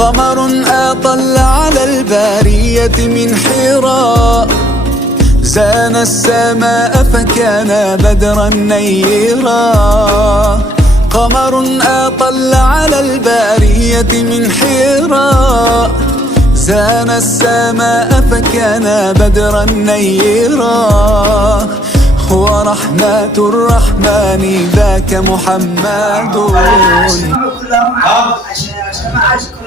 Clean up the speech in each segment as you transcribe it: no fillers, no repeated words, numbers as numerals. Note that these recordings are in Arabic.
قمر أطل على البارية من حراء، زان السماء فكان بدرا نيرا. قمر أطل على البارية من حراء، زان السماء فكان بدرا نيرا. هو رحمة الرحمن ذاك محمد.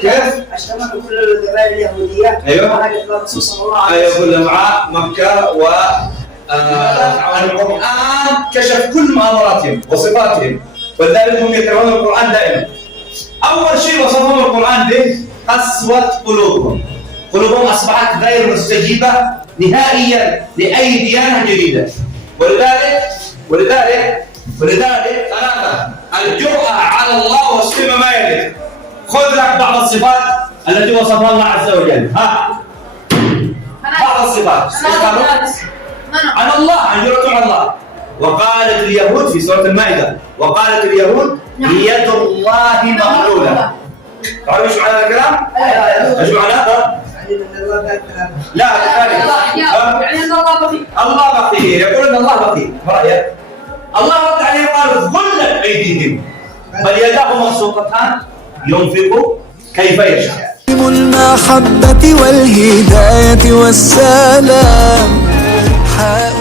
كيف؟ اجتمعوا كل القبائل اليهودية. ايوه. الرسول صلى الله عليه وسلم. كلها مع مكة و القرآن كشف كل مآمراتهم وصفاتهم، ولذلك هم يقرؤون القرآن دائما. أول شيء وصفهم القرآن به قسوة قلوبهم. قلوبهم أصبحت غير مستجيبة نهائيا لأي ديانة جديدة. ولذلك ثلاثة: الجرأة على الله واستمع ما يليق. خذ لك بعض الصفات التي وصفها الله عز وجل. بعض الصفات عن الله، عن جرأته على الله. وقالت اليهود في سورة المائدة، وقالت اليهود يد الله مغلولة. تعرفوا ايش معنى الكلام؟ ايش معناه؟ لا يعني ان الله بخيل. الله بخيل، يقول ان الله بخيل. ما رايك؟ الله رد عليه قال غلت ايديهم بل يداه مبسوطتان ينفق كيف يشاء. المحبة والهداية والسلام، حاء